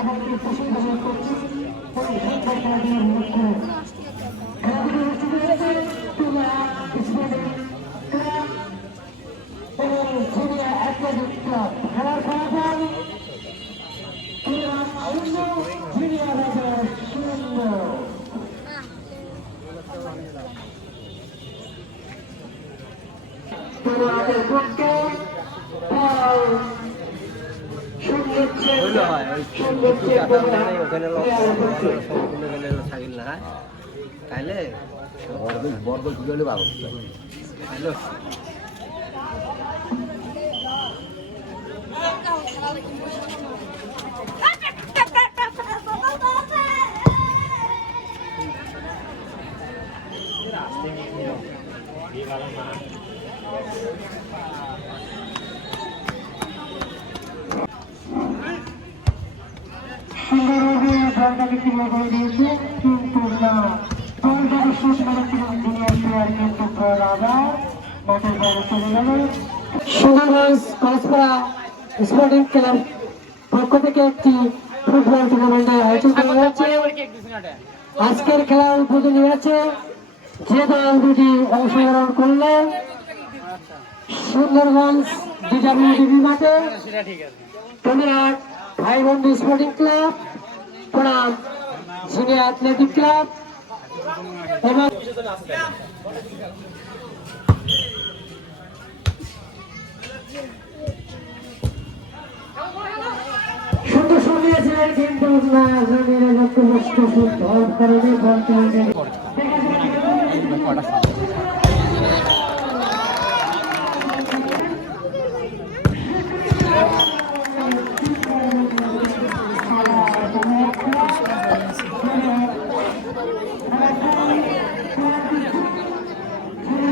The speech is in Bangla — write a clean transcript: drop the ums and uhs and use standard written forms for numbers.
সবাইকে প্রশংসা করছি এবং সুন্দর খেলাধুলার লক্ষ্য খেলাধুলা অনুষ্ঠিত হয়েছে তুলা স্পোর্টিং ক্লাব এবং জুনিয়র অ্যাথলেটিক ক্লাব। খেলার ফলাফল তুলা 0 জুনিয়র বাজার 0। তোমাদের পক্ষে তাইলে বর্দ গেলে ভালো দলটাকে ক্লিয়ার করে দিয়েছে কিন্তু না, দলটাকে শেষ করেছিলেন জুনিয়র প্লেয়ার কিন্তু বল আবার মাঠের বাইরে চলে গেল। সুন্দরগঞ্জ কলেজপাড়া স্পোর্টিং ক্লাব পক্ষ থেকে একটি ফুটবল টুর্নামেন্টের আয়োজন করা হয়েছে। আজকের খেলার উদ্বোধনী ম্যাচে যে দল দুটি অংশগ্রহণ করলে সুন্দরগঞ্জ ডিডাব্লিউডিবি মাঠে টুর্নামেন্ট ভাই বন্ধু স্পোর্টিং ক্লাব প্রণাম জুনিয়র অ্যাথলেটিক ক্লাব এবং সুন্দর শুনিয়েছিলেন কিন্তু না জানিয়ে লক্ষ্য নষ্ট কারণে বল